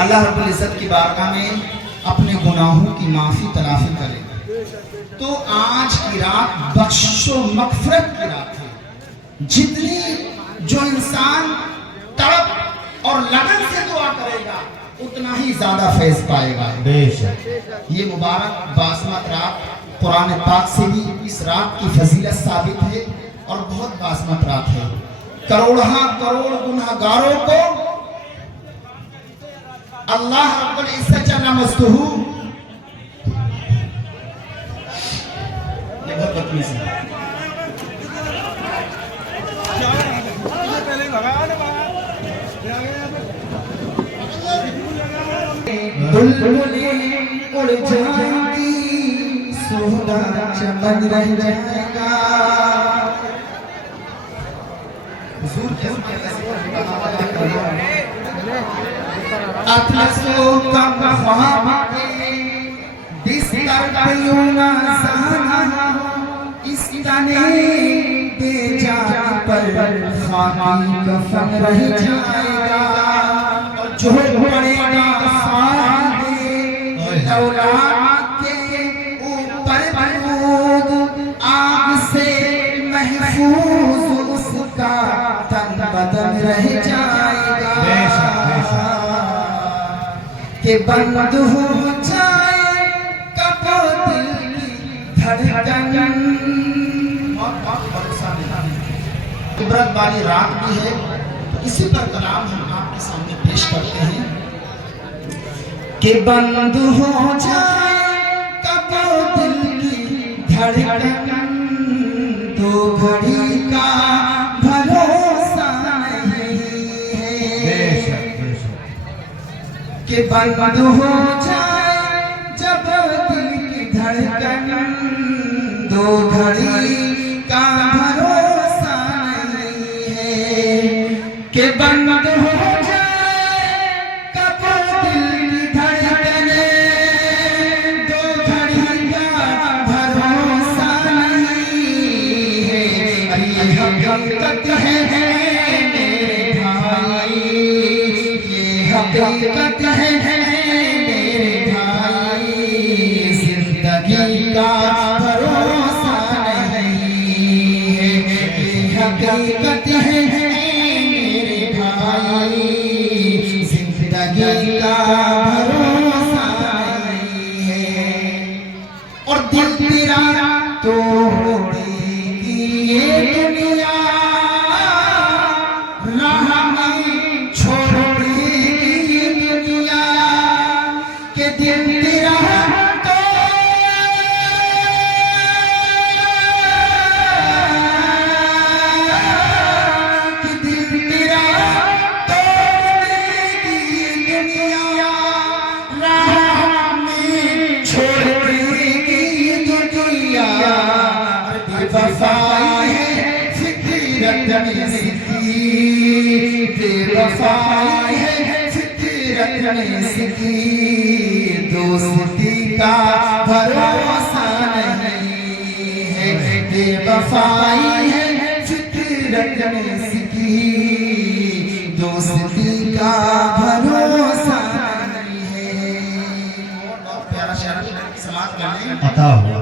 اللہ رب العزت کی بارگاہ میں اپنے گناہوں کی معافی تلافی کرے. تو آج کی رات بخشش و مغفرت کی رات ہے. جتنی جو انسان تڑپ اور لگن سے دعا کرے گا اتنا ہی زیادہ فیض پائے گا. یہ مبارک باسمت رات قرآن پاک سے بھی اس رات کی فضیلت ثابت ہے اور بہت باسمت رات ہے. کروڑہاں کروڑ گنہگاروں کو اللہ رب العزت جل مجدہ یہ بہت بدتمیز ہے. بلبلیں اڑ جائیں گی سونا چمن رہ جائے گا. حضور اطلسوں کا خواب کے بستر پہ یوں نہ سہانا اس تنے بے جان پر خاکی کفن رہ جائے گا. اور جو پڑے گا سامنے اولاد کے اوپر بلود آگ سے محفوظ اس کا تن بدن رہ جائے گا. کہ بند ہو جائے کب دل کی دھڑکن. عبرت والی رات بھی ہے تو اسی پر کلام ہم آپ کے سامنے پیش کرتے ہیں کہ بند ہو جائے کب دل کی دھڑکن تو گھڑی کا بھروسہ نہیں ہے. کہ بند ہو جائے جب دل کی دھڑکن دو گھڑی کا بھروسہ نہیں ہے. کہ بند ہو جائے کب دل کی دھڑکن دو گھڑی کا بھروسہ نہیں ہے. یہ حقیقت ہے میرے بھائی یہ حقیقت ہے میرے بھائی. زندگی کا بھروسہ نہیں ہے. یہ حقیقت ہے میرے بھائی زندگی کا بھروسہ نہیں ہے. اور دل تیرا توڑ دے گی یہ دنیا راہ میں چھوڑ دے گی یہ دنیا. کہ دل تیرا وفائی ہے فطرت میں سکی بے وفائی ہے فطرت میں سکی. دوستی کا بھروسہ نہیں ہے. بے وفائی ہے فطرت میں سکی دوستی کا بھروسہ نہیں ہے. بہت پیارا شعر سماعت کرنے عطا ہوا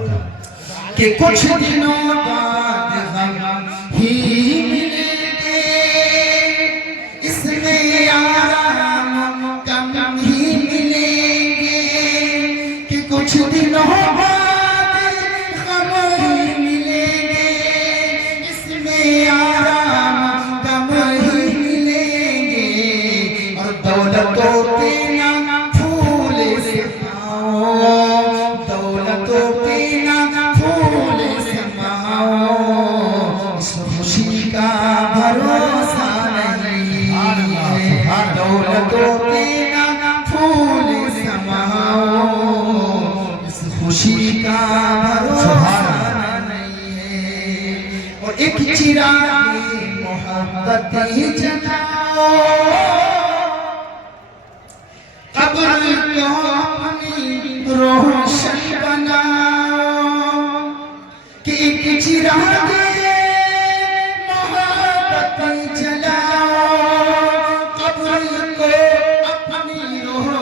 کہ کچھ دنوں بعد غم ہی ملیں گے اس میں آرام کم ہی ملیں گے. کہ کچھ دنوں بعد غم ہی ملیں گے اس میں آرام کم ہی ملیں گے. اور دولتوں پہ نہ پھول سماؤ دولتوں پہ نہ پھول سماؤ اس خوشی کا بھروسہ نہیں ہے. دولتوں پہ نہ پھول سماؤ اس خوشی کا بھروسہ نہیں ہے. اور ایک چراغ محبت جلاؤ قبر کو اپنی روشن بناؤ. کہ ایک چراغ محبت جلاؤ قبر کو اپنی روشن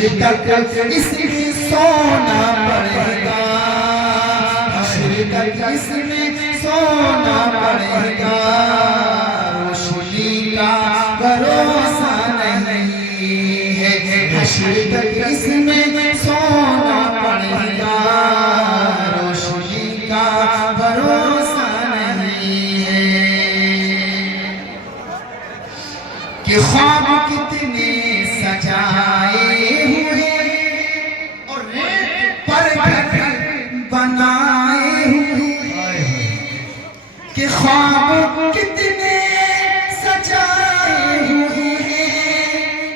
حشر تک اس میں سونا پڑے گا، حشر تک اس میں سونا پڑے گا، روشنی کا بھروسہ نہیں ہے، حشر تک اس میں سونا پڑے گا، روشنی کا بھروسہ نہیں ہے، کہ خواب کتنے سجائے ہوئے اور ریت پر گھر بنائے ہوئے، کہ خواب کتنے سجائے ہوئے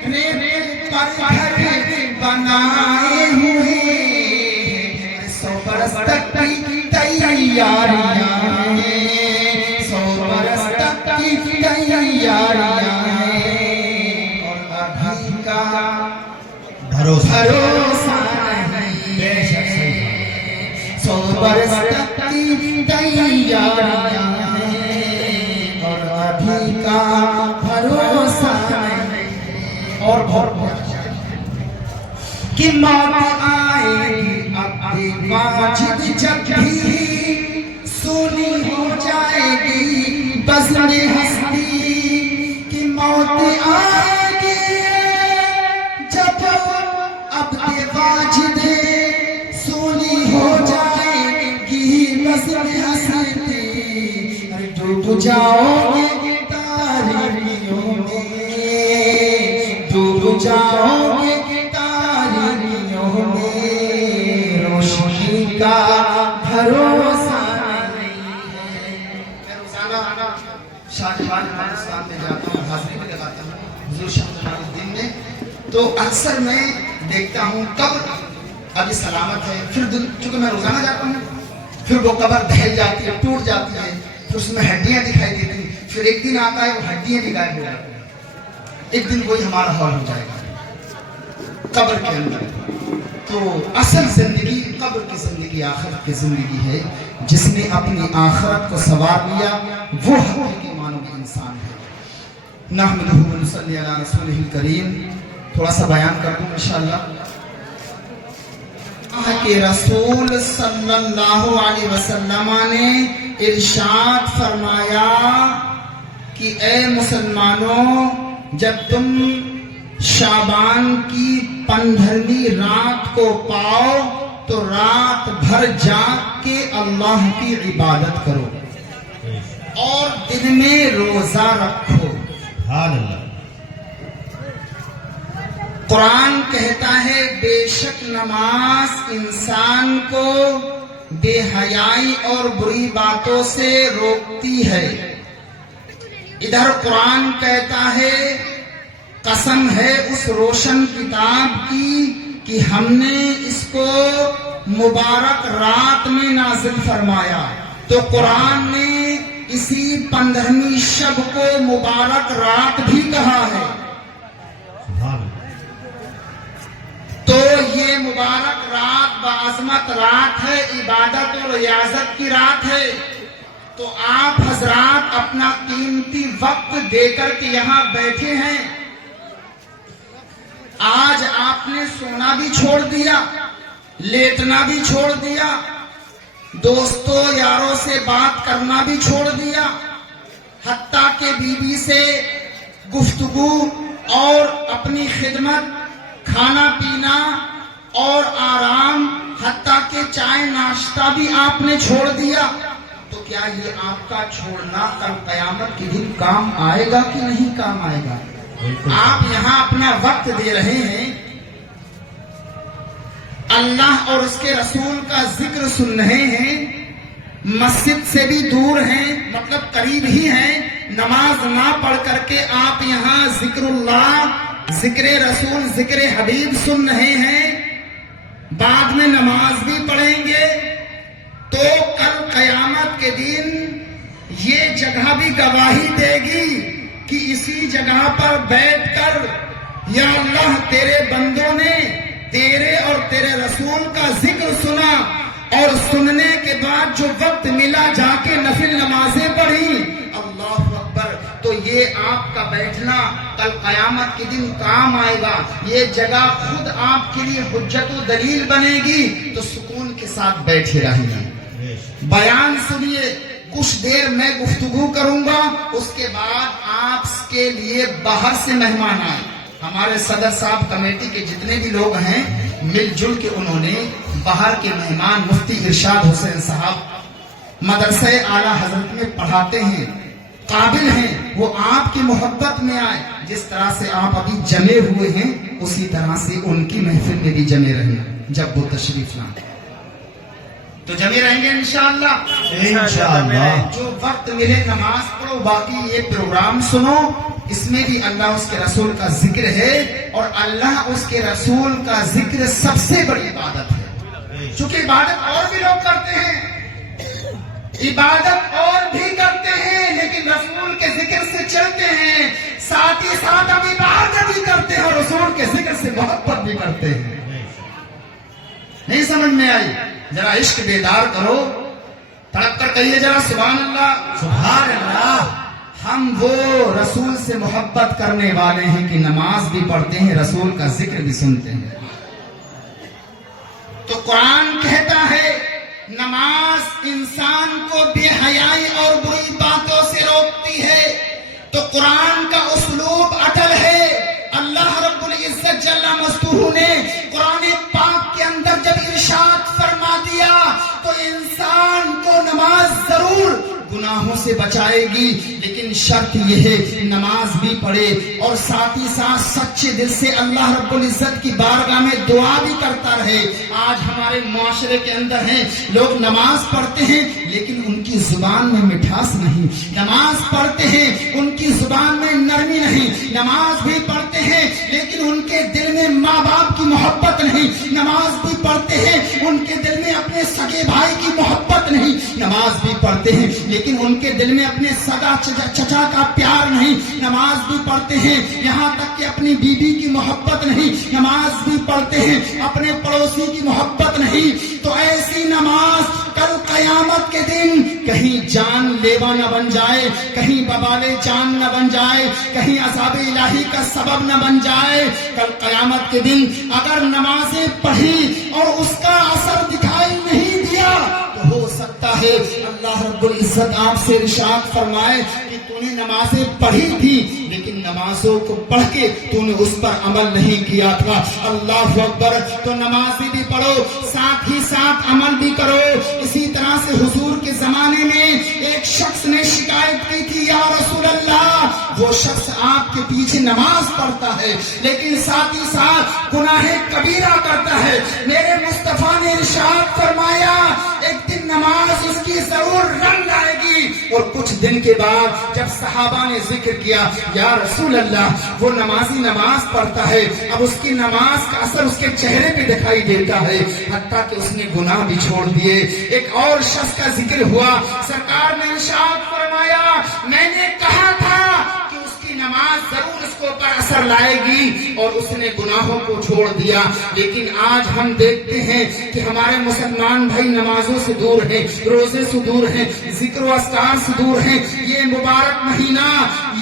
ریت پر گھر بنائے ہوئے، 100 برس تک کی تیاریاں ہیں، 100 برس تک کی تیاریاں ہیں، اور ابھی کا بھروسہ نہیں ہے، 100 برس تک کی تیاریاں ہیں، اور ابھی کا بھروسہ نہیں، اور بہت کہ موت آئے گی اب واجد جب بھی سونی ہو جائے گی بزم ہستی، کہ موت آئے گی جب اب واجد سونی ہو جائے گی بزم ہستی، ڈوب جاؤ گے تاریکیوں میں، ڈوب جاؤ گے روشنی کا بھروسہ نہیں ہے۔ میں روزانہ شاہجہان پاکستان میں جاتا ہوں، حاضری بھی لگاتا ہوں حضور شاہ جلال الدین میں، تو اکثر میں دیکھتا ہوں قبر ابھی سلامت ہے، پھر چونکہ میں روزانہ جاتا ہوں پھر وہ قبر دھل جاتی ہے، ٹوٹ جاتی ہے، پھر اس میں ہڈیاں دکھائی دیتی ہیں، پھر ایک دن آتا ہے وہ ہڈیاں بھی غائب ہو جاتی ہیں، ایک دن وہی ہمارا حال ہو جائے گا قبر کے اندر۔ تو اصل زندگی قبر کی زندگی آخرت کی زندگی ہے، جس نے اپنی آخرت کو سنوار لیا وہ حقیقی معنوں میں انسان ہے۔ نحمدہ و نصلی علی رسولہ الکریم، تھوڑا سا بیان کر دوں انشاءاللہ۔ کہ رسول صلی اللہ علیہ وسلم نے ارشاد فرمایا کہ اے مسلمانوں، جب تم شعبان کی 15ویں رات کو پاؤ تو رات بھر جاگ کے اللہ کی عبادت کرو اور دن میں روزہ رکھو۔ قرآن کہتا ہے بے شک نماز انسان کو بے حیائی اور بری باتوں سے روکتی ہے۔ ادھر قرآن کہتا ہے قسم ہے اس روشن کتاب کی کہ ہم نے اس کو مبارک رات میں نازل فرمایا، تو قرآن نے اسی 15ویں شب کو مبارک رات بھی کہا ہے۔ تو یہ مبارک رات بعظمت رات ہے، عبادت اور ریاضت کی رات ہے، تو آپ حضرات اپنا قیمتی وقت دے کر کے یہاں بیٹھے ہیں۔ آج آپ نے سونا بھی چھوڑ دیا، لیٹنا بھی چھوڑ دیا، دوستوں یاروں سے بات کرنا بھی چھوڑ دیا، حتیٰ کہ بیوی سے گفتگو اور اپنی خدمت، کھانا پینا اور آرام، حتیٰ کہ چائے ناشتہ بھی آپ نے چھوڑ دیا۔ تو کیا یہ آپ کا چھوڑنا کل قیامت کے دن کام آئے گا کہ نہیں کام آئے گا؟ آپ یہاں اپنا وقت دے رہے ہیں، اللہ اور اس کے رسول کا ذکر سن رہے ہیں، مسجد سے بھی دور ہیں، مطلب قریب ہی ہیں، نماز نہ پڑھ کر کے آپ یہاں ذکر اللہ، ذکر رسول، ذکر حبیب سن رہے ہیں، بعد میں نماز بھی پڑھیں گے، تو کل قیامت کے دن یہ جگہ بھی گواہی دے گی کہ اسی جگہ پر بیٹھ کر یا اللہ تیرے بندوں نے تیرے اور تیرے رسول کا ذکر سنا، اور سننے کے بعد جو وقت ملا جا کے نفل نمازیں پڑھی، اللہ اکبر، تو یہ آپ آپ کا بیٹھنا کل قیامت کے دن کام آئے گا. یہ جگہ خود آپ کے لیے حجت و دلیل بنے گی. تو سکون کے ساتھ بیٹھے رہیے, بیان سنیے. کچھ دیر میں گفتگو کروں گا, اس کے بعد آپ کے لیے باہر سے مہمان آئے. ہمارے صدر صاحب کمیٹی کے جتنے بھی لوگ ہیں مل جل کے انہوں نے باہر کے مہمان مفتی ارشاد حسین صاحب مدرسہ اعلیٰ حضرت میں پڑھاتے ہیں, قابل ہیں, وہ آپ کی محبت میں آئے. جس طرح سے آپ ابھی جمے ہوئے ہیں اسی طرح سے ان کی محفل میں بھی جمے رہنا. جب وہ تشریف لائیں تو جمے رہیں گے انشاءاللہ. جو وقت ملے نماز پڑھو, باقی یہ پروگرام سنو. اس میں بھی اللہ اس کے رسول کا ذکر ہے, اور اللہ اس کے رسول کا ذکر سب سے بڑی عبادت ہے. چونکہ عبادت اور بھی لوگ کرتے ہیں, عبادت اور بھی کرتے ہیں, لیکن رسول کے ذکر سے چلتے ہیں. ساتھ ہی ساتھ ہم عبادت بھی کرتے ہیں اور رسول کے ذکر سے محبت بھی کرتے ہیں. نہیں سمجھ میں آئی؟ ذرا عشق بیدار کرو, تڑپ کر کہیے ذرا سبحان اللہ, سبحان اللہ. ہم وہ رسول سے محبت کرنے والے ہیں کہ نماز بھی پڑھتے ہیں, رسول کا ذکر بھی سنتے ہیں. تو قرآن کہتا ہے نماز انسان کو بے حیائی اور بری باتوں سے روکتی ہے. تو قرآن کا اسلوب اٹل ہے. اللہ رب العزت جل مستوح نے قرآن پاک کے اندر جب ارشاد فرما دیا تو انسان کو نماز ضرور گناہوں سے بچائے گی, لیکن شرط یہ ہے نماز بھی پڑھے اور ساتھ ہی ساتھ سچے دل سے اللہ رب العزت کی بارگاہ میں دعا بھی کرتا رہے. آج ہمارے معاشرے کے اندر ہیں لوگ نماز پڑھتے ہیں لیکن ان کی زبان میں مٹھاس نہیں, نماز پڑھتے ہیں ان کی زبان میں نرمی نہیں, نماز بھی پڑھتے ہیں لیکن ان کے دل میں ماں باپ کی محبت نہیں, نماز بھی پڑھتے ہیں ان کے دل میں اپنے سگے بھائی کی محبت نہیں, نماز بھی پڑھتے ہیں لیکن ان کے دل میں اپنے سگا چچا کا پیار نہیں, نماز بھی پڑھتے ہیں یہاں تک کہ اپنی بیوی کی محبت نہیں, نماز بھی پڑھتے ہیں اپنے پڑوسی کی محبت نہیں. تو ایسی نماز کل قیامت کے دن کہیں جان لیوا نہ بن جائے, کہیں ببالے جان نہ بن جائے, کہیں عذاب الہی کا سبب نہ بن جائے. کل قیامت کے دن اگر نمازیں پڑھی اور اس کا اثر دکھائی نہیں دیا تو ہو سکتا ہے اللہ رب العزت آپ سے ارشاد فرمائے کہ تو نے نمازیں پڑھی تھی لیکن نمازوں کو پڑھ کے تو نے اس پر عمل نہیں کیا تھا. اللہ اکبر. تو نمازیں بھی پڑھو, ساتھ ہی ساتھ عمل بھی کرو. اسی طرح سے حضور کے زمانے میں ایک شخص نے شکایت کی تھی, یا رسول اللہ وہ شخص آپ کے پیچھے نماز پڑھتا ہے لیکن ساتھ ہی ساتھ گناہ کبیرہ کرتا ہے. میرے مصطفیٰ نے ارشاد فرمایا ایک دن نماز اس کی ضرور رنگ لائے گی. اور کچھ دن کے بعد جب صحابہ نے ذکر کیا, یا رسول اللہ وہ نمازی نماز پڑھتا ہے, اب اس کی نماز کا اثر اس کے چہرے پہ دکھائی دیتا ہے, حتیٰ کہ اس نے گناہ بھی چھوڑ دیے. ایک اور شخص کا ذکر ہوا, سرکار نے ارشاد فرمایا میں نے کہا تھا کہ اس کی نماز ضرور اس کو پر اثر لائے گی, اور اس نے گناہوں کو چھوڑ دیا. لیکن آج ہم دیکھتے ہیں کہ ہمارے مسلمان بھائی نمازوں سے دور ہیں, روزے سے دور ہیں, ذکر و اذکار سے دور ہیں. یہ مبارک مہینہ,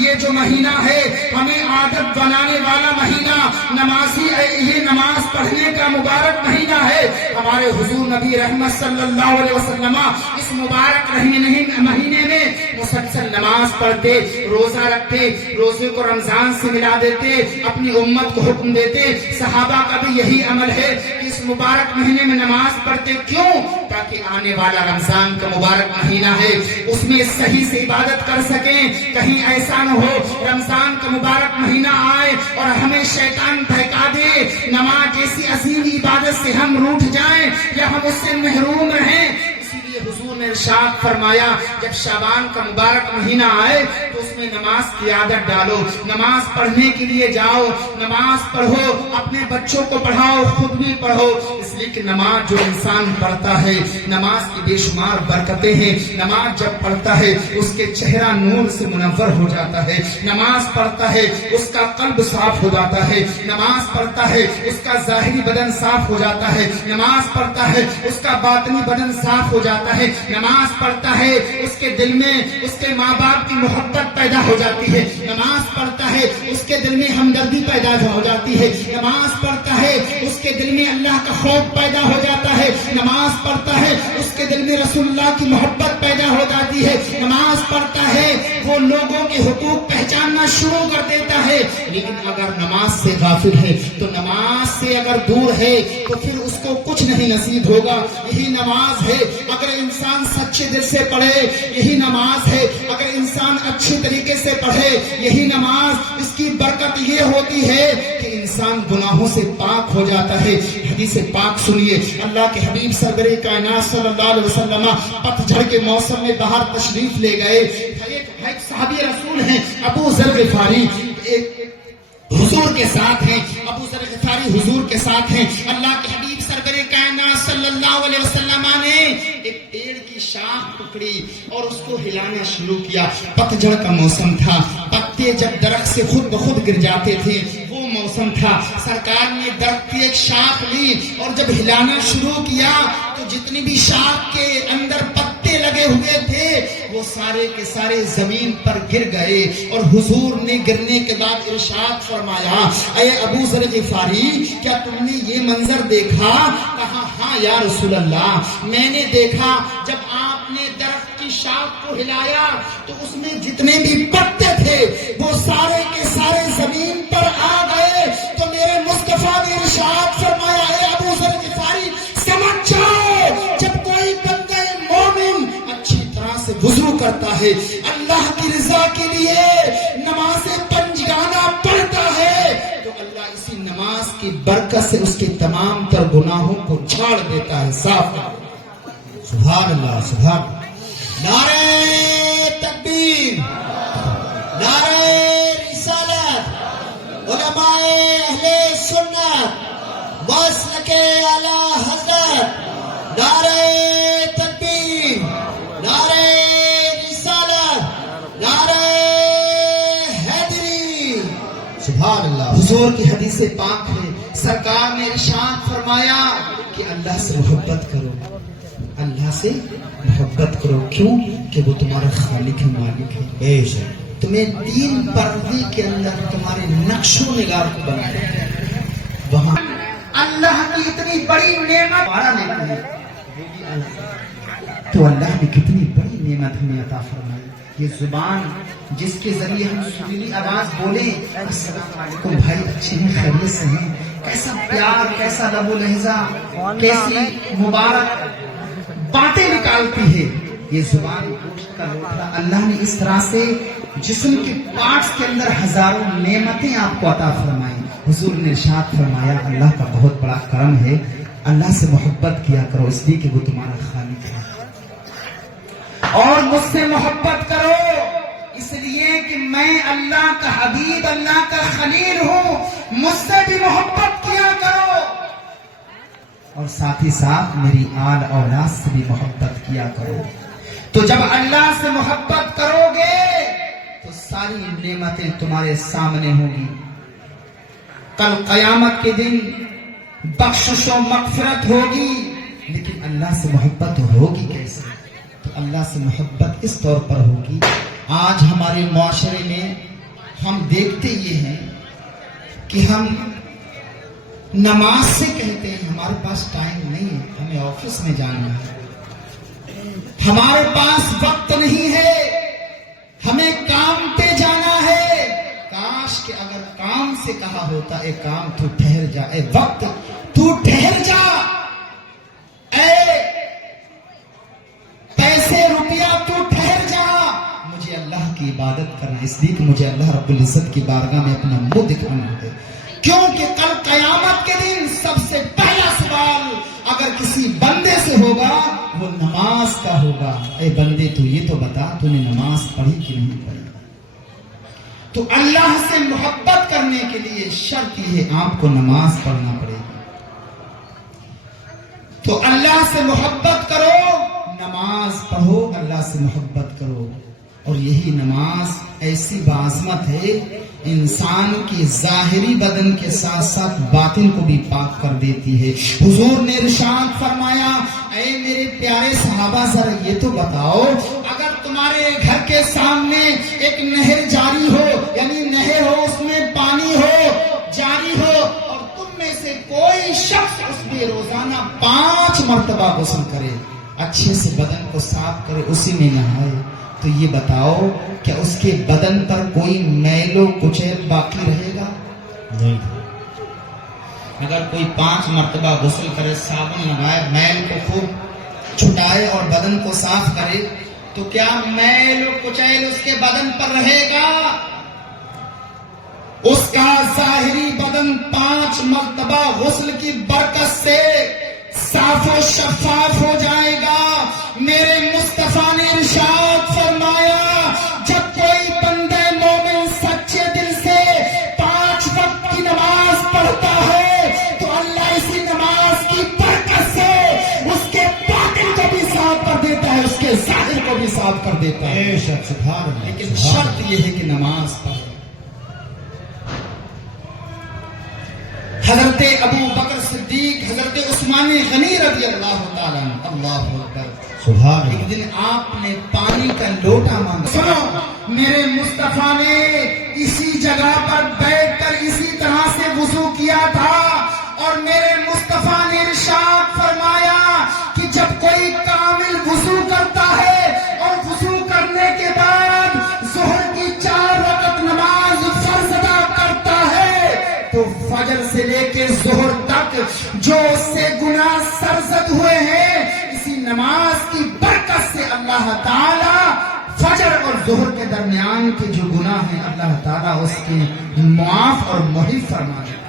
یہ جو مہینہ ہے ہمیں عادت بنانے والا مہینہ, نمازی یہ نماز پڑھنے کا مبارک مہینہ ہے. ہمارے حضور نبی رحمت صلی اللہ علیہ وسلم اس مبارک مہینے میں مسلسل نماز پڑھتے, روزہ رکھتے, روزے کو رمضان سے ملا دیتے, اپنی امت کو حکم دیتے. صحابہ کا بھی یہی عمل ہے کہ اس مبارک مہینے میں نماز پڑھتے. کیوں؟ تاکہ آنے والا رمضان کا مبارک مہینہ ہے اس میں صحیح سے عبادت کر سکیں. کہیں ایسا نہ ہو رمضان کا مبارک مہینہ آئے اور ہمیں شیطان بہکا دے, نماز جیسی عظیم عبادت سے ہم روٹھ جائیں یا ہم اس سے محروم رہیں. حضور نے ارشاد فرمایا جب شعبان کا مبارک مہینہ آئے تو اس میں نماز کی عادت ڈالو, نماز پڑھنے کے لیے جاؤ, نماز پڑھو, اپنے بچوں کو پڑھاؤ, خود بھی پڑھو. اس لیے کہ نماز جو انسان پڑھتا ہے نماز کی بے شمار برکتیں ہیں. نماز جب پڑھتا ہے اس کے چہرہ نور سے منور ہو جاتا ہے, نماز پڑھتا ہے اس کا قلب صاف ہو جاتا ہے, نماز پڑھتا ہے اس کا ظاہری بدن صاف ہو جاتا ہے, نماز پڑھتا ہے اس کا باطنی بدن صاف ہو جاتا ہے, نماز پڑھتا ہے اس کے دل میں اس کے ماں باپ کی محبت محبت پیدا ہو جاتی ہے. نماز پڑھتا ہے اس کے دل میں ہمدردی پیدا ہو جاتی ہے. نماز پڑھتا ہے اس کے دل میں اللہ کا خوف پیدا ہو جاتا ہے. نماز پڑھتا ہے اس کے دل میں رسول اللہ کی محبت پیدا ہو جاتی ہے. نماز پڑھتا ہے وہ لوگوں کے حقوق پہچاننا شروع کر دیتا ہے. لیکن اگر نماز سے غافل ہے تو نماز سے اگر دور ہے تو پھر اس کو کچھ نہیں نصیب ہوگا. یہی نماز ہے اگر انسان سچے دل سے پڑھے, یہی نماز ہے اگر انسان اچھی طریقے سے پڑھے, یہی نماز, اس کی برکت یہ ہوتی ہے کہ انسان گناہوں سے پاک ہو جاتا ہے. حدیث پاک سنیے, اللہ کے حبیب سرور کائنات صلی اللہ علیہ وسلم پت جھڑ کے موسم میں باہر تشریف لے گئے. ایک صحابی رسول ہیں ابو ذر غفاری, حضور کے ساتھ ہیں. ابو ذر غفاری حضور کے ساتھ ہیں. اللہ کے حبیب سرور کائنات صلی اللہ علیہ وسلم نے ایک پیڑ کی شاخ پکڑی اور اس کو ہلانا شروع کیا. پتجھڑ کا موسم تھا, پتے جب درخت سے خود بخود گر جاتے تھے وہ موسم تھا. سرکار نے درخت کی ایک شاخ لی اور جب ہلانا شروع کیا تو جتنی بھی شاخ کے اندر پتے لگے ہوئے تھے وہ سارے کے سارے زمین پر گر گئے. اور حضور نے گرنے کے بعد ارشاد فرمایا, اے ابو ذر غفاری کیا تم نے یہ منظر دیکھا؟ کہا ہاں یا رسول اللہ, میں نے دیکھا. جب آپ نے درخت کی شاخ کو ہلایا تو اس میں جتنے بھی پتے تھے وہ سارے کے سارے زمین پر آ گئے. تو میرے مصطفیٰ نے ارشاد فرمایا, اے ابو ذر غفاری سمجھ جاؤ, جب کوئی بندہ مومن اچھی طرح سے وضو کرتا ہے, اللہ کی رضا کے لیے نماز پنجگانہ پڑھتا ہے, تو اللہ اسی نماز کی برکت سے اس کے تمام تر گناہوں کو جھاڑ دیتا ہے, صاف کر دیتا ہے. سبحان اللہ, سبحان اللہ. نعرہ تکبیر, نعرہ رسالت, علماء اہل سنت, مسلک اعلی حضرت, نعرہ تکبیر, نعرہ رسالت, نعرہ حیدری. سبحان اللہ. حضور کی حدیث پاک ہے, سرکار نے ارشاد فرمایا کہ اللہ سے محبت کرو, اللہ سے محبت کرو. کیوں؟ کہ وہ تمہارا خالق ہے, مالک ہے. بے شک تمہیں دین پروی کے اندر تمہارے نقش و نگار کو بنایا, وہاں اللہ کی اتنی بڑی نعمت تو اللہ نے کتنی بڑی نعمت ہمیں عطا فرمائی. یہ زبان جس کے ذریعے ہم سریلی آواز بولے, السلام علیکم بھائی, اچھے ہیں, خیریت سے ہیں, کیسا پیار, کیسا لب و لہجہ, کیسی مبارک باتیں نکالتی ہے یہ زبان. گوشت کا لوٹا اللہ نے اس طرح سے جسم کے پارٹس کے اندر ہزاروں نعمتیں آپ کو عطا فرمائیں. حضور نے ارشاد فرمایا, اللہ کا بہت بڑا کرم ہے, اللہ سے محبت کیا کرو اس لیے کہ وہ تمہارا خالق ہے, اور مجھ سے محبت کرو اس لیے کہ میں اللہ کا حبیب, اللہ کا خلیل ہوں, مجھ سے بھی محبت کیا کرو, اور ساتھ ہی ساتھ میری آل اولاد سے بھی محبت کیا کرو. تو جب اللہ سے محبت کرو گے تو ساری نعمتیں تمہارے سامنے ہوں گی. کل قیامت کے دن بخشش و مغفرت ہوگی, لیکن اللہ سے محبت ہوگی کیسے؟ تو اللہ سے محبت اس طور پر ہوگی. آج ہمارے معاشرے میں ہم دیکھتے یہ ہیں کہ ہم نماز سے کہتے ہیں ہمارے پاس ٹائم نہیں ہے, ہمیں آفس میں جانا ہے, ہمارے پاس وقت نہیں ہے, ہمیں کام پہ جانا ہے. کاش کہ اگر کام سے کہا ہوتا, اے کام تو ٹھہر جا, اے وقت تو ٹھہر جا, اے پیسے روپیہ تو ٹھہر جا, مجھے اللہ کی عبادت کرنا, اس لیے کہ مجھے اللہ رب العزت کی بارگاہ میں اپنا منہ دکھانا ہے. کیونکہ کل قیامت کے دن سب سے پہلا سوال اگر کسی بندے سے ہوگا وہ نماز کا ہوگا. اے بندے تو یہ تو بتا, تو نے نماز پڑھی کہ نہیں پڑھی؟ تو اللہ سے محبت کرنے کے لیے شرط یہ ہے آپ کو نماز پڑھنا پڑے گی. تو اللہ سے محبت کرو, نماز پڑھو, اللہ سے محبت کرو. اور یہی نماز ایسی بعظمت ہے انسان کی ظاہری بدن کے ساتھ ساتھ باطن کو بھی پاک کر دیتی ہے. حضور نے ارشاد فرمایا, اے میرے پیارے صحابہ ذرا یہ تو بتاؤ, اگر تمہارے تمہارے گھر کے سامنے ایک نہر جاری ہو، یعنی نہر ہو، اس میں پانی ہو، جاری ہو، اور تم میں سے کوئی شخص اس میں روزانہ 5 مرتبہ غسل کرے، اچھے سے بدن کو صاف کرے، اسی میں نہائے، تو یہ بتاؤ کیا اس کے بدن پر کوئی میل و کچیل باقی رہے گا؟ نہیں۔ اگر کوئی 5 مرتبہ غسل کرے، صابن لگائے، میل کو خوب چھٹائے اور بدن کو صاف کرے، تو کیا میل و کچیل اس کے بدن پر رہے گا؟ اس کا ظاہری بدن 5 مرتبہ غسل کی برکت سے صاف و شفاف ہو جائے گا۔ میرے مصطفیٰ نے ارشاد فرمایا، جب کوئی بندہ مومن سچے دل سے 5 وقت کی نماز پڑھتا ہے تو اللہ اسی نماز کی برکت سے اس کے باطن کو بھی صاف کر دیتا ہے، اس کے ظاہر کو بھی صاف کر دیتا ہے۔ لیکن شرط یہ ہے کہ نماز پڑھے۔ حضرت ابو بکر صدیق، حضرت عثمان غنی رضی اللہ تعالیٰ عنہ، اللہ اکبر، سبحان اللہ، ایک دن آپ نے پانی کا لوٹا مانگا۔ سنو، میرے مصطفیٰ نے اسی جگہ پر بیٹھ کر اسی طرح سے وضو کیا تھا، اور میرے مصطفیٰ نے ارشاد فرمایا کہ جب کوئی کامل وضو کرتا ہے اور وضو کرنے کے بعد ظہر کی 4 رکعت نماز فرض ادا کرتا ہے، تو فجر سے لے کے ظہر تک جو اس سے گناہ سرزد ہوئے ہیں، اسی نماز کی برکت سے اللہ تعالیٰ فجر اور ظہر کے درمیان کے جو گناہ ہیں اللہ تعالیٰ اس کے معاف اور محیط فرما دیتا ہے۔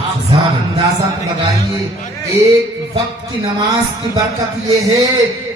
آپ صاحب اندازہ لگائیے، ایک وقت کی نماز کی برکت یہ ہے،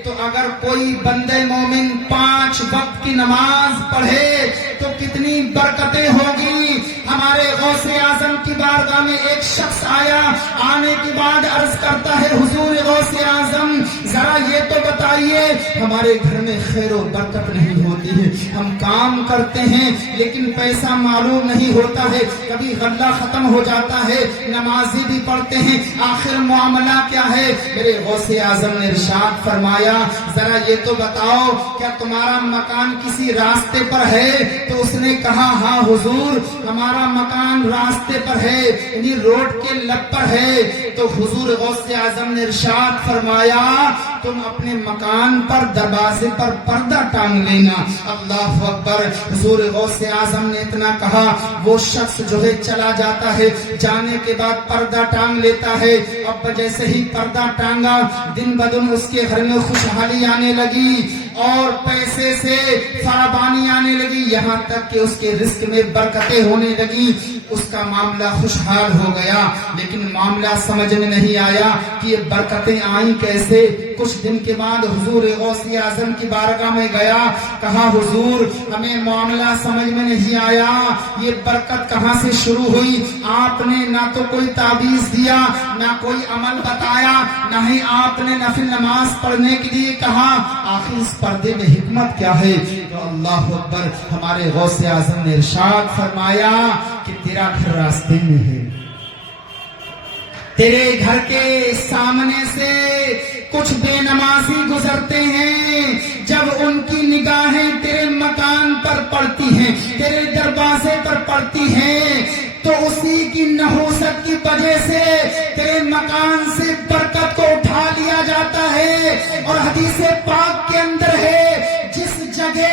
تو اگر کوئی بندے مومن 5 وقت کی نماز پڑھے تو کتنی برکتیں ہوگی۔ ہمارے غوث اعظم کی بارگاہ میں ایک شخص آیا، آنے کے بعد عرض کرتا ہے، حضور غوث اعظم ذرا یہ تو بتائیے، ہمارے گھر میں خیر و برکت نہیں ہوتی ہے، ہم کام کرتے ہیں لیکن پیسہ معلوم نہیں ہوتا ہے، کبھی غلہ ختم ہو جاتا ہے، نمازی بھی پڑھتے ہیں، آخر معاملہ کیا ہے؟ میرے غوث اعظم نے ارشاد فرمایا، ذرا یہ تو بتاؤ کیا تمہارا مکان کسی راستے پر ہے؟ تو اس نے کہا، ہاں حضور ہمارا مکان راستے پر ہے، یعنی روڈ کے لب پر ہے۔ تو حضور غوث اعظم نے ارشاد فرمایا، تم اپنے مکان پر دروازے پر پردہ ٹانگ لینا۔ اللہ اکبر۔ حضور غوث اعظم نے اتنا کہا، وہ شخص جو ہے چلا جاتا ہے، جانے کے بعد پردہ ٹانگ لیتا ہے۔ اب جیسے ہی پردہ ٹانگا، دن بدن اس کے گھر میں خوشحالی آنے لگی اور پیسے سے فراوانی آنے لگی، یہاں تک کہ اس کے رزق میں برکتیں ہونے لگی، اس کا معاملہ خوشحال ہو گیا۔ لیکن معاملہ سمجھ میں نہیں آیا کہ یہ برکتیں آئیں کیسے۔ کچھ دن کے بعد حضور غوث اعظم کی بارگاہ میں گیا، کہا حضور ہمیں معاملہ سمجھ میں نہیں آیا، یہ برکت کہاں سے شروع ہوئی؟ آپ نے نہ تو کوئی تعویذ دیا، نہ کوئی عمل بتایا، نہ ہی آپ نے نفل نماز پڑھنے کے لیے کہا، آخر اس پردے میں حکمت کیا ہے؟ تو اللہ اکبر، ہمارے غوث اعظم نے ارشاد فرمایا کہ تیرا گھر راستے میں ہے، تیرے گھر کے سامنے سے کچھ بے نمازی گزرتے ہیں، جب ان کی نگاہیں تیرے مکان پر پڑتی ہیں، تیرے دروازے پر پڑتی ہیں، تو اسی کی نحوست کی وجہ سے تیرے مکان سے برکت کو اٹھا لیا جاتا ہے۔ اور حدیث پاک کے اندر ہے، جس جگہ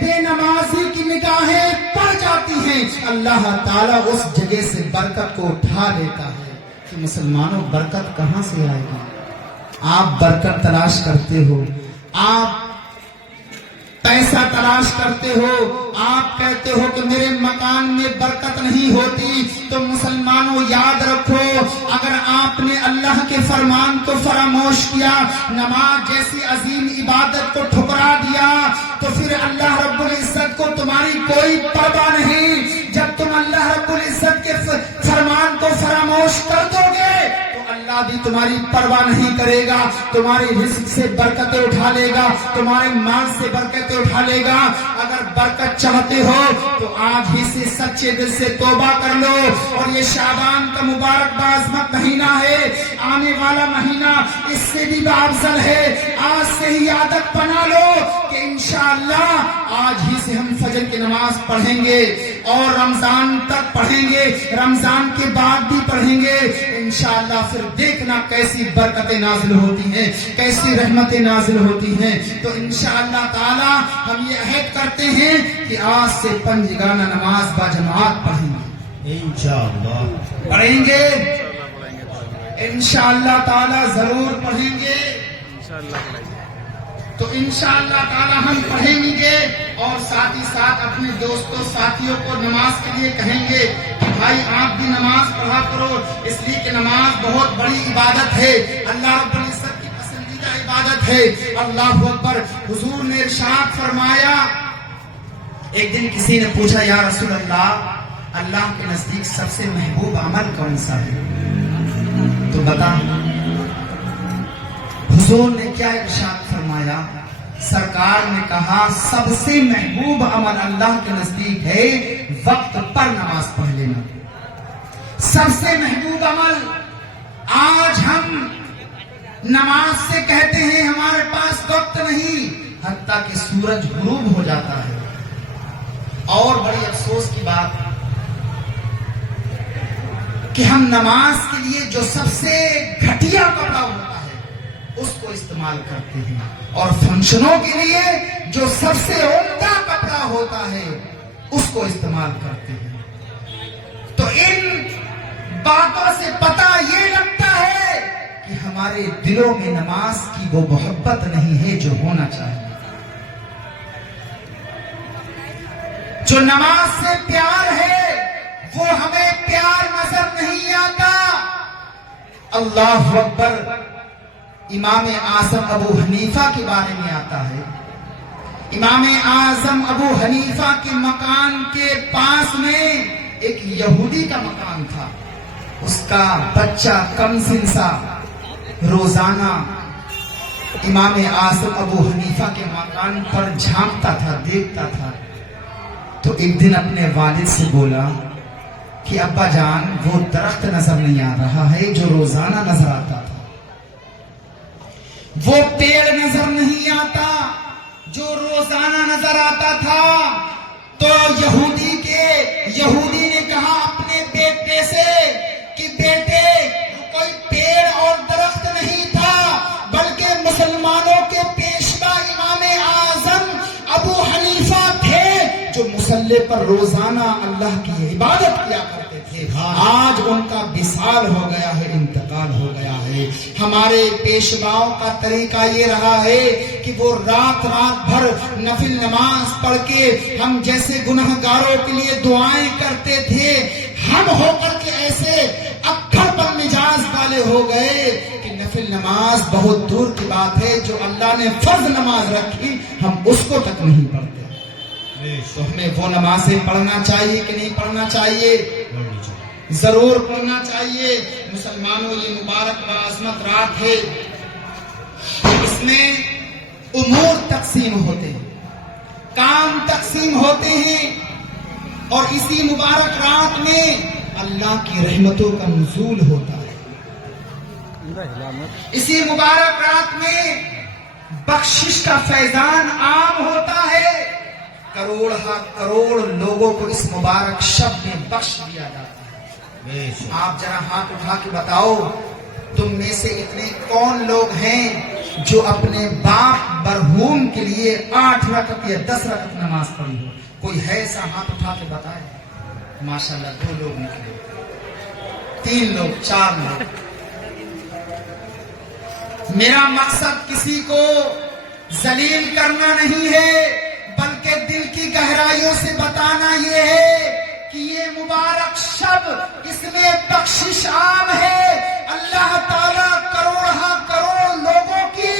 بے نمازی کی نگاہیں پڑ جاتی ہیں، اللہ تعالیٰ اس جگہ سے برکت کو اٹھا لیتا ہے۔ کہ مسلمانوں، برکت کہاں سے آئے گی؟ آپ برکت تلاش کرتے ہو، آپ پیسہ تلاش کرتے ہو، آپ کہتے ہو کہ میرے مکان میں برکت نہیں ہوتی، تو مسلمانوں یاد رکھو، اگر آپ نے اللہ کے فرمان کو فراموش کیا، نماز جیسی عظیم عبادت کو ٹھکرا دیا، تو پھر اللہ رب العزت کو تمہاری کوئی پرواہ نہیں۔ جب تم اللہ رب العزت کے فرمان کو فراموش کر دو گے تو اللہ بھی تمہاری پرواہ نہیں کرے گا، تمہاری رزق سے برکتیں اٹھا لے گا، تمہارے مال سے برکتیں اٹھا لے گا۔ اگر برکت چاہتے ہو تو آج ہی سے سچے دل سے توبہ کر لو. اور یہ شعبان کا مبارک باعظمت مہینہ ہے, آنے والا مہینہ اس سے بھی افضل ہے. آج سے ہی عادت بنا لو کہ انشاءاللہ آج ہی سے ہم فجر کی نماز پڑھیں گے اور رمضان تک پڑھیں گے, رمضان کے بعد بھی پڑھیں گے انشاءاللہ. پھر دیکھنا کیسی برکتیں نازل ہوتی ہیں, کیسی رحمتیں نازل ہوتی ہیں. تو انشاءاللہ تعالی ہم یہ عہد کرتے ہیں کہ آج سے پنجگانہ نماز با جماعت پڑھیں گے انشاءاللہ. پڑھیں گے انشاءاللہ تعالی, ضرور پڑھیں گے تو انشاءاللہ تعالی ہم پڑھیں گے. اور ساتھ ہی ساتھ اپنے دوستوں ساتھیوں کو نماز کے لیے کہیں گے کہ بھائی آپ بھی نماز پڑھا کرو, اس لیے کہ نماز بہت بڑی عبادت ہے, اللہ رب العزت کی پسندیدہ عبادت ہے. اللہ اکبر. حضور نے ارشاد فرمایا, ایک دن کسی نے پوچھا یا رسول اللہ کے نزدیک سب سے محبوب عمل کون سا ہے, تو بتا. حضور نے کیا ارشاد فرمایا؟ سرکار نے کہا سب سے محبوب عمل اللہ کے نزدیک ہے وقت پر نماز پڑھ لینا. سب سے محبوب عمل. آج ہم نماز سے کہتے ہیں ہمارے پاس وقت نہیں, حتیٰ کہ سورج غروب ہو جاتا ہے. اور بڑی افسوس کی بات کہ ہم نماز کے لیے جو سب سے گھٹیا کپڑا ہوتا ہے اس کو استعمال کرتے ہیں, اور فنکشنوں کے لیے جو سب سے عمدہ کپڑا ہوتا ہے اس کو استعمال کرتے ہیں. تو ان باتوں سے پتہ یہ لگتا ہے کہ ہمارے دلوں میں نماز کی وہ محبت نہیں ہے جو ہونا چاہیے. جو نماز سے پیار ہے وہ ہمیں پیار نظر نہیں آتا. اللہ اکبر. امام اعظم ابو حنیفہ کے بارے میں آتا ہے, امام اعظم ابو حنیفہ کے مکان کے پاس میں ایک یہودی کا مکان تھا. اس کا بچہ کم سن سا روزانہ امام اعظم ابو حنیفہ کے مکان پر جھانکتا تھا, دیکھتا تھا. تو ایک دن اپنے والد سے بولا کہ ابا جان وہ درخت نظر نہیں آ رہا ہے جو روزانہ نظر آتا تھا, وہ پیڑ نظر نہیں آتا جو روزانہ نظر آتا تھا. تو یہودی نے کہا اپنے بیٹے سے کہ بیٹے کوئی پیڑ اور درخت نہیں تھا بلکہ مسلمانوں کے پیشوا امام اعظم ابو حنیفہ تھے جو مصلی پر روزانہ اللہ کی عبادت کیا کرتے تھے. آج ان کا وصال ہو گیا ہے, انتقال ہو گیا ہے. ہمارے پیشواؤں کا طریقہ یہ رہا ہے کہ وہ رات بھر نفل نماز پڑھ کے ہم جیسے گنہگاروں کے لیے دعائیں کرتے تھے, ہم ہو کر کے ایسے اکھڑ پر مجاز والے ہو گئے کہ نفل نماز بہت دور کی بات ہے, جو اللہ نے فرض نماز رکھی ہم اس کو تک نہیں پڑھتے. تو ہمیں وہ نمازیں پڑھنا چاہیے کہ نہیں پڑھنا چاہیے؟ ضرور پڑھنا چاہیے. مسلمانوں یہ مبارک باعظمت رات ہے, اس میں امور تقسیم ہوتے ہیں, کام تقسیم ہوتے ہیں, اور اسی مبارک رات میں اللہ کی رحمتوں کا نزول ہوتا ہے. اسی مبارک رات میں بخشش کا فیضان عام ہوتا ہے. کروڑ لوگوں کو اس مبارک شب میں بخش دیا جاتا ہے. آپ ذرا ہاتھ اٹھا کے بتاؤ تم میں سے اتنے کون لوگ ہیں جو اپنے باپ مرحوم کے لیے 8 رکعت یا 10 رکعت نماز پڑھی ہو؟ کوئی ہے ایسا؟ ہاتھ اٹھا کے بتائے. ماشاءاللہ 2 لوگ نکلے, 3 لوگ, 4 لوگ. میرا مقصد کسی کو ذلیل کرنا نہیں ہے بلکہ دل کی گہرائیوں سے بتانا یہ ہے کہ یہ مبارک شب اس میں بخشش عام ہے. اللہ تعالیٰ کروڑ لوگوں کی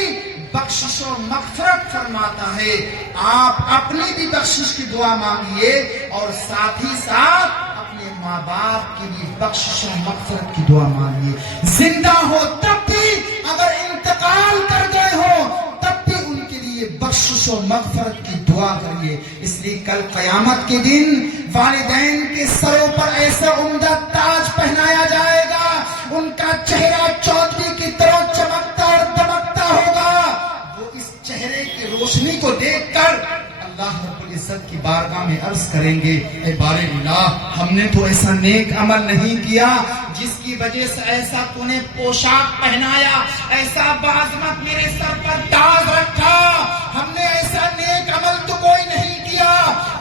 بخشش و مغفرت فرماتا ہے. آپ اپنی بھی بخشش کی دعا مانگیے اور ساتھ ہی ساتھ اپنے ماں باپ کی بھی بخشش و مغفرت کی دعا مانگیے. زندہ ہو تب بھی, اگر انتقال کر گئے ہو تب بھی ان کے لیے بخشش بخش و مغفرت کی دعا کریے. اس لیے کل قیامت کے دن والدین کے سروں پر ایسا عمدہ تاج پہنایا جائے گا, ان کا چہرہ چودھری کی طرح چمکتا اور دمکتا ہوگا. وہ اس چہرے کی روشنی کو دیکھ کر اللہ رب العزت کی بارگاہ میں عرض کریں گے, اے بار الہ, ہم نے تو ایسا نیک عمل نہیں کیا جس کی وجہ سے ایسا تو نے پوشاک پہنایا, ایسا بعظمت میرے سر پر تاج رکھا. ہم نے ایسا نیک عمل تو کوئی نہیں کیا.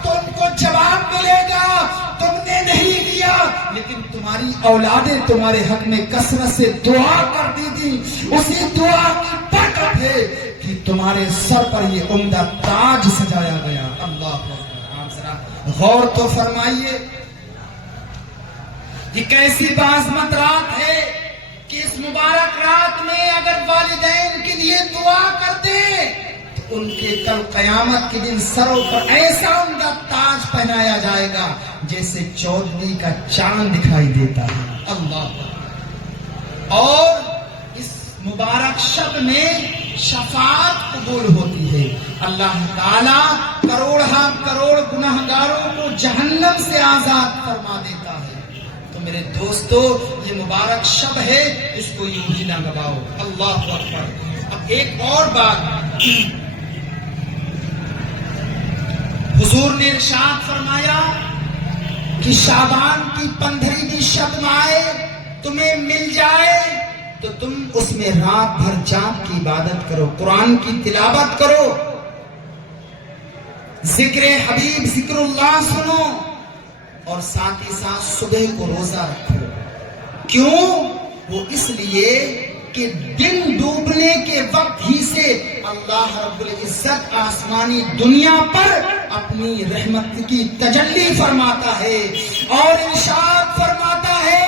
تو ان کو جواب ملے گا, تم نے نہیں کیا, لیکن تمہاری اولادیں تمہارے حق میں کثرت سے دعا کرتی تھی. اسی دعا کی برکت ہے کہ تمہارے سر پر یہ عمدہ تاج سجایا گیا. اللہ اکبر. آپ ذرا غور تو فرمائیے, یہ کیسی بعظمت رات ہے کہ اس مبارک رات میں اگر والدین کے لیے دعا کرتے تو ان کے کل قیامت کے دن سروں پر ایسا عمدہ تاج پہنایا جائے گا جیسے چودھری کا چاند دکھائی دیتا ہے. اللہ اکبر. اور اس مبارک شب میں شفاعت قبول ہوتی ہے. اللہ تعالیٰ کروڑ کروڑ گناہگاروں کو جہنم سے آزاد فرما دیتا ہے. تو میرے دوستو, یہ مبارک شب ہے, اس کو یوں ہی نہ گواؤ. اللہ اکبر. اب ایک اور بات, حضور نے ارشاد فرمایا کہ شعبان کی 15ویں شب آئے, تمہیں مل جائے تو تم اس میں رات بھر جاگ کی عبادت کرو, قرآن کی تلاوت کرو, ذکر حبیب ذکر اللہ سنو, اور ساتھ ہی ساتھ صبح کو روزہ رکھو. کیوں؟ وہ اس لیے کہ دن ڈوبنے کے وقت ہی سے اللہ رب العزت آسمانی دنیا پر اپنی رحمت کی تجلی فرماتا ہے اور ارشاد فرماتا ہے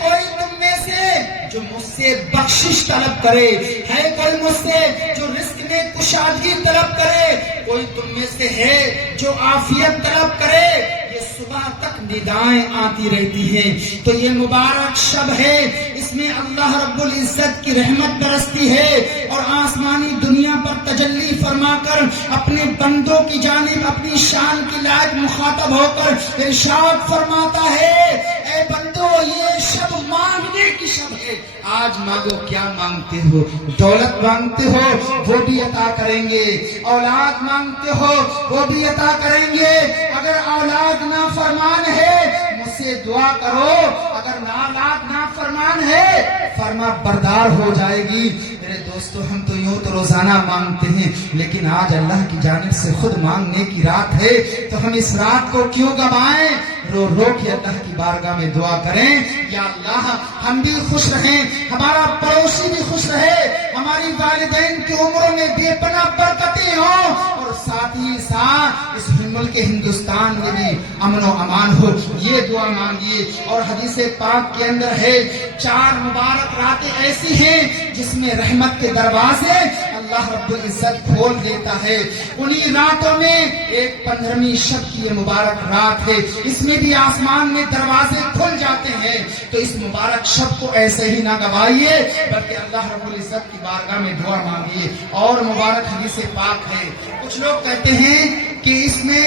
کوئی تم میں سے جو مجھ سے بخشش طلب کرے, ہے کوئی مجھ سے جو رزق میں کشادگی طلب کرے, کوئی تم میں سے ہے جو عافیت طلب کرے. یہ صبح تک ندائیں آتی رہتی ہیں. تو یہ مبارک شب ہے, اس میں اللہ رب العزت کی رحمت برستی ہے اور آسمانی دنیا پر تجلی فرما کر اپنے بندوں کی جانب اپنی شان کی لائق مخاطب ہو کر ارشاد فرماتا ہے, اے بندو, یہ شب مانگنے کی شب ہے. آج مانگو, کیا مانگتے ہو؟ دولت مانگتے ہو, وہ بھی عطا کریں گے. اولاد مانگتے ہو, وہ بھی عطا کریں گے. اگر اولاد نافرمان ہے, مجھ سے دعا کرو. اگر اولاد نافرمان ہے, فرما بردار ہو جائے گی. میرے دوستو, ہم تو یوں تو روزانہ مانگتے ہیں, لیکن آج اللہ کی جانب سے خود مانگنے کی رات ہے, تو ہم اس رات کو کیوں گوائیں؟ رو رو کے اللہ کی بارگاہ میں دعا کریں, یا اللہ ہم بھی خوش رہیں, ہمارا پڑوسی بھی خوش رہے, ہماری والدین کی عمروں میں بے پناہ برکتیں ہوں, اور ساتھ ہی ساتھ اس ملک ہندوستان میں بھی امن و امان ہو. یہ دعا مانگیے. اور حدیث پاک کے اندر ہے 4 مبارک راتیں ایسی ہیں جس میں رحمت کے دروازے اللہ رب العزت کھول دیتا ہے. انہی راتوں میں ایک 15ویں شب کی یہ مبارک رات ہے, اس میں بھی آسمان میں دروازے کھل جاتے ہیں. تو اس مبارک شب کو ایسے ہی نہ گوائیے, بلکہ اللہ رب العزت کی بارگاہ میں دعا مانگیے. اور مبارک حدیث پاک ہے, کچھ لوگ کہتے ہیں کہ اس میں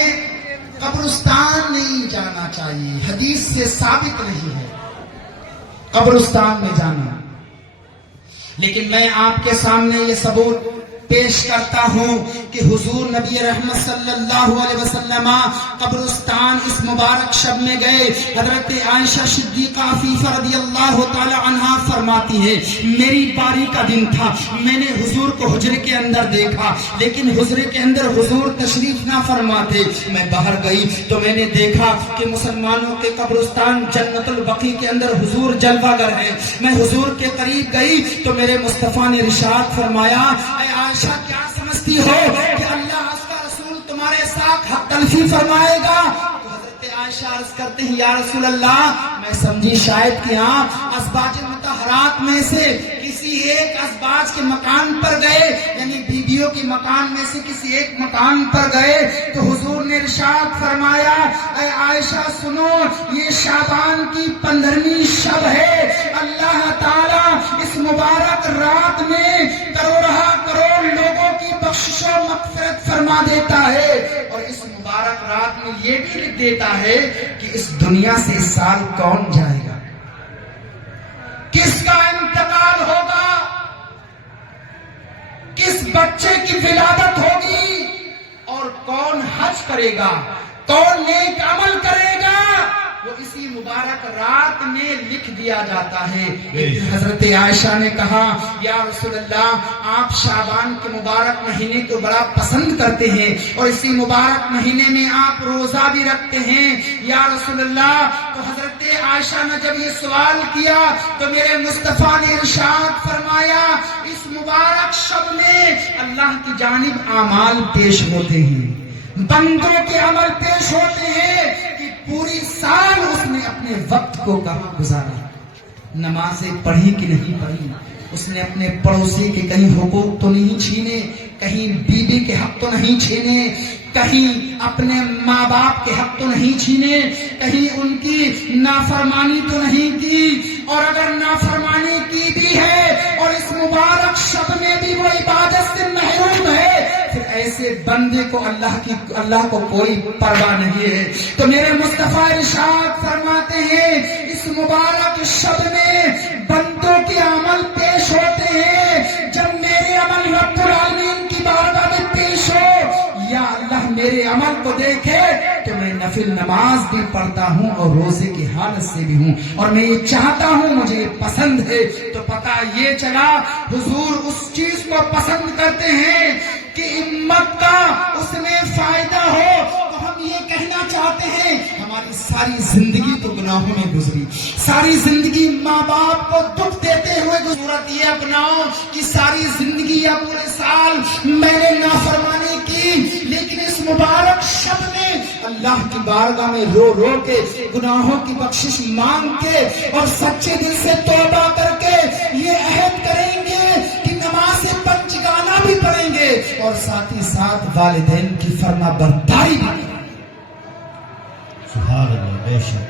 قبرستان نہیں جانا چاہیے, حدیث سے ثابت نہیں ہے قبرستان میں جانا. لیکن میں آپ کے سامنے یہ ثبوت پیش کرتا ہوں کہ حضور نبی رحمت صلی اللہ علیہ وسلم قبرستان اس مبارک شب میں گئے. حضرت عائشہ صدیقہ عفیفہ رضی اللہ تعالی عنہا فرماتی ہے, میری باری کا دن تھا, میں نے حضور کو حجرے کے اندر دیکھا, لیکن حجرے کے اندر حضور تشریف نہ فرما تھے. میں باہر گئی تو میں نے دیکھا کہ مسلمانوں کے قبرستان جنت البقیع کے اندر حضور جلوہ گر ہیں. میں حضور کے قریب گئی تو میرے مصطفیٰ نے ارشاد فرمایا, اے عائشہ, کیا سمجھتی ہو کہ اللہ اس کا رسول تمہارے ساتھ حق تلفی فرمائے گا؟ تو حضرت عائشہ عرض کرتے ہیں, یا رسول اللہ, میں سمجھی شاید کہ ہاں ازواج مطہرات میں سے کسی ایک ازواج کے مکان پر گئے, یعنی بیویوں کے مکان میں سے کسی ایک مکان پر گئے. تو حضور نے ارشاد فرمایا, اے عائشہ سنو, یہ شعبان کی 15ویں شب ہے. اللہ تعالیٰ اس مبارک رات میں کروڑ لوگوں کی بخشش بخشو مغفرت فرما دیتا ہے، اور اس مبارک رات میں یہ بھی لکھ دیتا ہے کہ اس دنیا سے اس سال کون جائے گا، کس کا انتقال ہوگا، کس بچے کی ولادت ہوگی، اور کون حج کرے گا، کون نیک عمل کرے گا، وہ اسی مبارک رات میں لکھ دیا جاتا ہے۔ حضرت عائشہ نے کہا یا رسول اللہ، آپ شعبان کے مبارک مہینے کو بڑا پسند کرتے ہیں اور اسی مبارک مہینے میں آپ روزہ بھی رکھتے ہیں یا رسول اللہ۔ تو حضرت عائشہ نے جب یہ سوال کیا تو میرے مصطفیٰ نے ارشاد فرمایا، اس مبارک شب میں اللہ کی جانب اعمال پیش ہوتے ہیں، بندوں کے عمل پیش ہوتے ہیں کہ پوری سال اس نے اپنے وقت کو کہاں گزارا، نمازیں پڑھی کہ نہیں پڑھی، اس نے اپنے پڑوسی کے کہیں حقوق تو نہیں چھینے، کہیں بیوی کے حق تو نہیں چھینے، کہیں اپنے ماں باپ کے حق تو نہیں چھینے، کہیں ان کی نافرمانی تو نہیں کی، اور اگر نافرمانی کی بھی ہے اور اس مبارک شب میں بھی وہ عبادت سے محروم ہے، پھر ایسے بندے کو اللہ کو کوئی پرواہ نہیں ہے۔ تو میرے مصطفیٰ ارشاد فرماتے ہیں، اس مبارک شب میں بندوں کے عمل پیش ہوتے ہیں، جب میرے عمل رب العالمین کی بارگاہ میں پیش ہو، یا اللہ میرے عمل کو دیکھے تو میں نفل نماز بھی پڑھتا ہوں اور روزے کی حالت سے بھی ہوں، اور میں یہ چاہتا ہوں، مجھے یہ پسند ہے۔ تو پتہ یہ چلا حضور اس چیز کو پسند کرتے ہیں کہ امت کا اس میں فائدہ ہو۔ تو ہم یہ کہنا چاہتے ہیں، ہماری ساری زندگی تو گناہوں میں گزری، ساری زندگی ماں باپ کو دکھ دیتے ہوئے صورت یہ اپناؤ کہ ساری زندگی یا پورے سال میں نے نافرمانی کی، لیکن اس مبارک شب میں اللہ کی بارگاہ میں رو رو کے گناہوں کی بخشش مانگ کے اور سچے دل سے توبہ کر کے یہ عہد کریں گے کہ نماز پنجگانہ بھی پڑھیں گے اور ساتھ ہی ساتھ والدین کی فرما برداری بھی کریں گے۔ سبحان اللہ، بے شک۔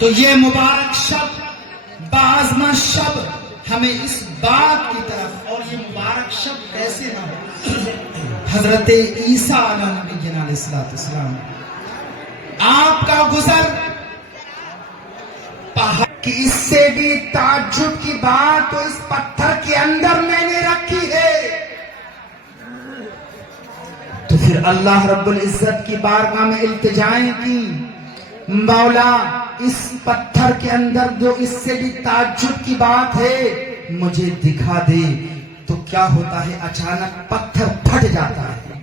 تو یہ مبارک شب، باعظمہ شب، ہمیں اس بات کی طرف، اور یہ مبارک شب کیسے نہ ہو، حضرت عیسیٰ علیہ نبی علیہ السلام آپ کا گزر پہاڑ کی، اس سے بھی تعجب کی بات تو اس پتھر کے اندر میں نے رکھی ہے۔ تو پھر اللہ رب العزت کی بارگاہ میں التجائیں کی، مولا اس پتھر کے اندر جو اس سے بھی تعجب کی بات ہے مجھے دکھا دے۔ تو کیا ہوتا ہے، اچانک پتھر پھٹ جاتا ہے،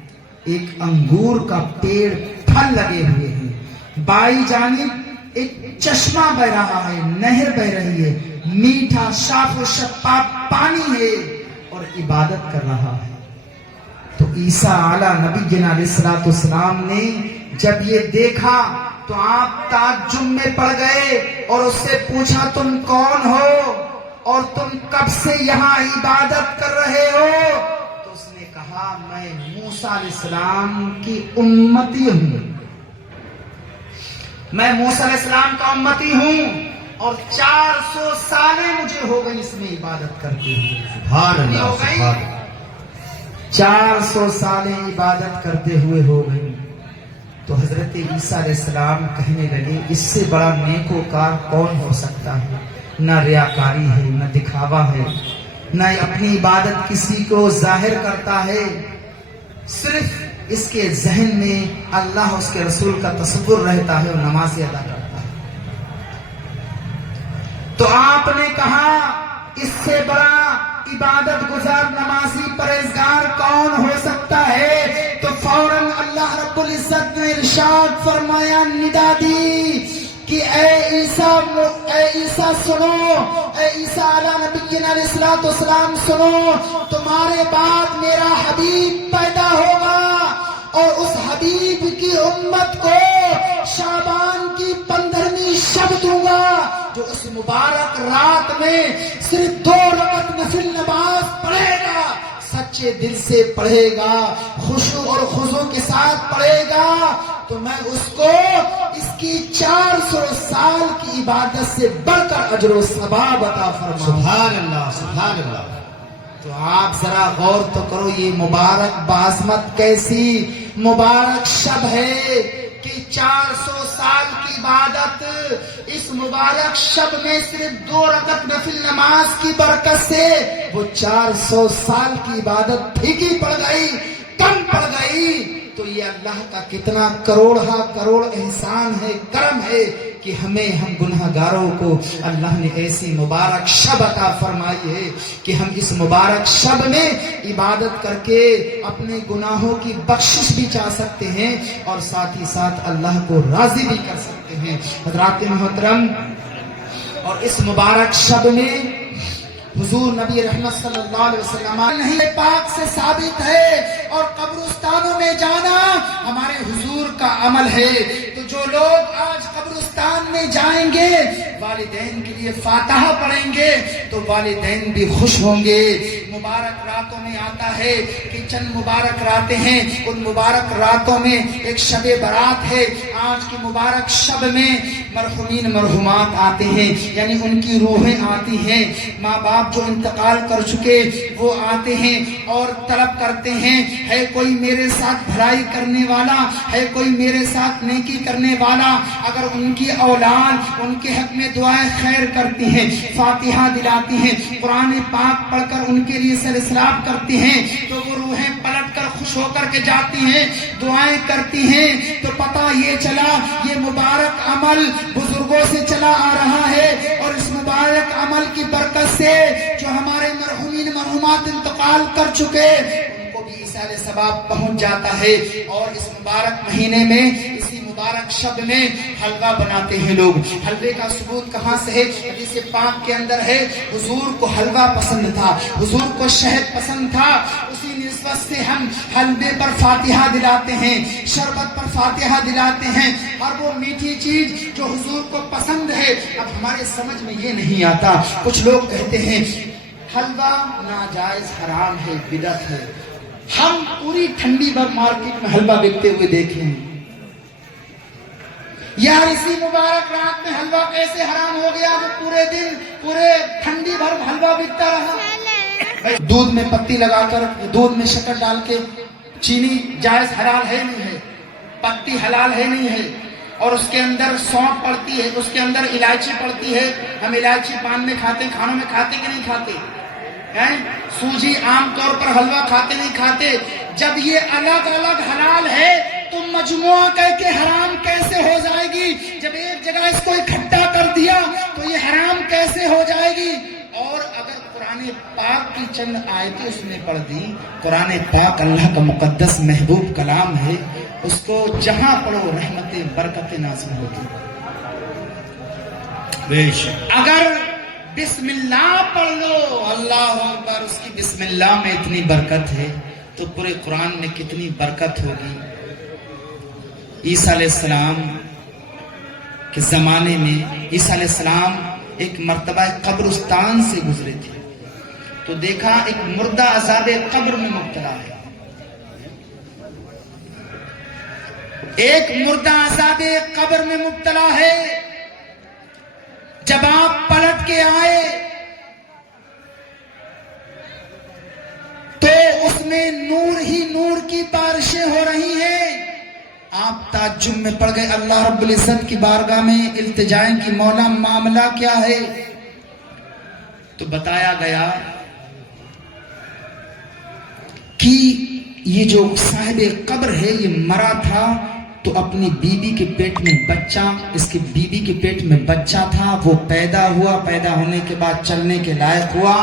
ایک انگور کا پیڑ پھل لگے ہوئے ہیں، بائی جانب ایک چشمہ بہ رہا ہے، نہر بہ رہی ہے، میٹھا صاف و شفاف پانی ہے اور عبادت کر رہا ہے۔ تو عیسیٰ علیہ نبی علیہ السلام نے جب یہ دیکھا تو آپ تعجب میں پڑ گئے اور اس سے پوچھا، تم کون ہو اور تم کب سے یہاں عبادت کر رہے ہو؟ تو اس نے کہا، میں موسیٰ علیہ السلام کی امتی ہوں، میں موسیٰ علیہ السلام کا امتی ہوں، اور 400 سالیں مجھے ہو گئی اس میں عبادت کرتے ہوئے۔ سبحان اللہ، سبحان اللہ۔ 400 سالیں عبادت کرتے ہوئے ہو گئی۔ تو حضرت عیسیٰ علیہ السلام کہنے لگے، اس سے بڑا نیکوکار کون ہو سکتا ہے؟ نہ ریاکاری ہے، نہ دکھاوا ہے، نہ اپنی عبادت کسی کو ظاہر کرتا ہے، صرف اس کے ذہن میں اللہ اس کے رسول کا تصور رہتا ہے اور نمازیں ادا کرتا ہے۔ تو آپ نے کہا، اس سے بڑا عبادت گزار نمازی پرہیزگار کون ہو سکتا ہے؟ تو فوراً اللہ رب العزت نے ارشاد فرمایا، ندا دی کہ اے عیسیٰ سنو، اے عیسیٰ علیہ نبی علیہ السلام سنو، تمہارے بعد میرا حبیب پیدا ہوگا اور اس حبیب کی امت کو شعبان کی 15ویں شب دوں گا، جو اس مبارک رات میں صرف 2 رکعت نفل نماز پڑھے گا، سچے دل سے پڑھے گا، خشوع اور خضوع کے ساتھ پڑھے گا، تو میں اس کو اس کی 400 سال کی عبادت سے بڑھ کر اجر و ثواب عطا فرماؤں۔ سبحان اللہ، سبحان اللہ۔ تو آپ ذرا غور تو کرو، یہ مبارک بازمت کیسی مبارک شب ہے کہ 400 سال کی عبادت اس مبارک شب میں صرف 2 رکعت نفل نماز کی برکت سے وہ 400 سال کی عبادت پھیکی پڑ گئی، کم پڑ گئی۔ تو یہ اللہ کا کتنا کروڑ احسان ہے، کرم ہے کہ ہم گناہگاروں کو اللہ نے ایسی مبارک شب عطا فرمائی ہے کہ ہم اس مبارک شب میں عبادت کر کے اپنے گناہوں کی بخشش بھی چاہ سکتے ہیں اور ساتھ ہی ساتھ اللہ کو راضی بھی کر سکتے ہیں۔ حضرات محترم، اور اس مبارک شب میں حضور نبی رحمت صلی اللہ علیہ وسلم نہیں پاک سے ثابت ہے، اور قبرستانوں میں جانا ہمارے حضور کا عمل ہے۔ تو جو لوگ آج قبرستان میں جائیں گے والدین کے لیے فاتحہ پڑھیں گے تو والدین بھی خوش ہوں گے۔ مبارک راتوں میں آتا ہے کہ چند مبارک راتیں ہیں، ان مبارک راتوں میں ایک شب برات ہے۔ آج کی مبارک شب میں مرحومین مرحومات آتے ہیں، یعنی ان کی روحیں آتی ہیں، ماں باپ جو انتقال کر چکے وہ آتے ہیں اور طلب کرتے ہیں، ہے کوئی میرے ساتھ بھلائی کرنے والا، ہے کوئی میرے ساتھ نیکی کرنے والا۔ اگر ان کی اولاد ان کے حق میں دعائیں خیر کرتی ہیں، فاتحہ دلاتی ہیں، قرآن پاک پڑھ کر ان کے لیے سلسلہ کرتی ہیں، تو وہ روحیں پلٹ کر خوش ہو کر کے جاتی ہیں، دعائیں کرتی ہیں۔ تو پتہ یہ چلا یہ مبارک عمل بزرگوں سے چلا آ رہا ہے، اور اس مبارک عمل کی برکت سے جو ہمارے مرحومین مرحومات انتقال کر چکے ان کو بھی ایصال ثواب پہنچ جاتا ہے۔ اور اس مبارک مہینے میں اسی مبارک شب میں حلوہ بناتے ہیں لوگ۔ حلوے کا ثبوت کہاں سے ہے؟ حدیث پاک کے اندر ہے، حضور کو حلوہ پسند تھا، حضور کو شہد پسند تھا، اسی نسبت سے ہم حلوے پر فاتحہ دلاتے ہیں، شربت پر فاتحہ دلاتے ہیں، اور وہ میٹھی چیز جو حضور کو پسند ہے۔ اب ہمارے سمجھ میں یہ نہیں آتا، کچھ لوگ کہتے ہیں حلوہ ناجائز حرام ہے، بدعت ہے۔ ہم پوری ٹھنڈی بھر مارکیٹ میں حلوہ بکتے ہوئے دیکھیں، یار اسی مبارک رات میں حلوہ کیسے حرام ہو گیا؟ وہ پورے دن پورے ٹھنڈی بھر حلوہ بکتا رہا۔ دودھ میں پتی لگا کر، دودھ میں شکر ڈال کے، چینی جائز حلال ہے نہیں ہے، پتی حلال ہے نہیں ہے، اور اس کے اندر سونف پڑتی ہے، اس کے اندر الائچی پڑتی ہے۔ ہم الائچی پان میں کھاتے، کھانوں میں کھاتے کہ نہیں کھاتے ہیں؟ سوجی عام طور پر حلوہ کھاتے نہیں کھاتے؟ جب یہ الگ الگ حلال ہے تو مجموعہ کہہ کے حرام کیسے ہو جائے گی؟ جب ایک جگہ اس کو اکٹھا کر دیا تو یہ حرام کیسے ہو جائے گی؟ اور اگر قرآن پاک کی چند آیتیں اس میں پڑھ دی، قرآن پاک اللہ کا مقدس محبوب کلام ہے، اس کو جہاں پڑھو رحمت برکت نازل ہوگی۔ اگر بسم اللہ پڑھ لو، اللہ اکبر، اس کی بسم اللہ میں اتنی برکت ہے تو پورے قرآن میں کتنی برکت ہوگی۔ عیسیٰ علیہ السلام کے زمانے میں عیسیٰ علیہ السلام ایک مرتبہ قبرستان سے گزرے تھے تو دیکھا ایک مردہ عذاب قبر میں مبتلا ہے، ایک مردہ عذاب قبر میں مبتلا ہے۔ جب آپ پلٹ کے آئے تو اس میں نور ہی نور کی بارشیں ہو رہی ہیں۔ آپ تعجب میں پڑ گئے، اللہ رب العزت کی بارگاہ میں التجائیں کہ مولا معاملہ کیا ہے؟ تو بتایا گیا کہ یہ جو صاحب قبر ہے یہ مرا تھا تو اپنی بیوی کے پیٹ میں بچہ، اس کی بیوی کے پیٹ میں بچہ تھا، وہ پیدا ہوا، پیدا ہونے کے بعد چلنے کے لائق ہوا۔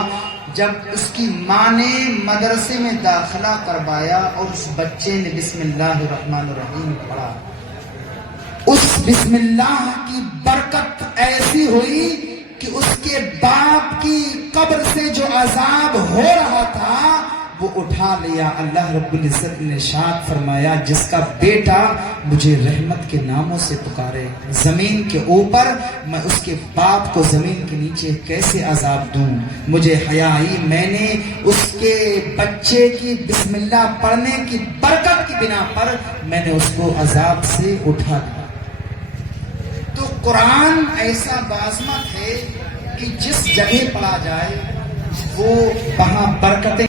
جب اس کی ماں نے مدرسے میں داخلہ کروایا اور اس بچے نے بسم اللہ الرحمن الرحیم پڑھا، اس بسم اللہ کی برکت ایسی ہوئی کہ اس کے باپ کی قبر سے جو عذاب ہو رہا تھا وہ اٹھا لیا۔ اللہ رب العزت نے ارشاد فرمایا، جس کا بیٹا مجھے رحمت کے ناموں سے پکارے زمین کے اوپر، میں اس کے باپ کو زمین کے نیچے کیسے عذاب دوں؟ مجھے حیا آئی، میں نے اس کے بچے کی بسم اللہ پڑھنے کی برکت کی بنا پر میں نے اس کو عذاب سے اٹھا دیا۔ تو قرآن ایسا بازمت ہے کہ جس جگہ پڑھا جائے وہ وہاں برکتیں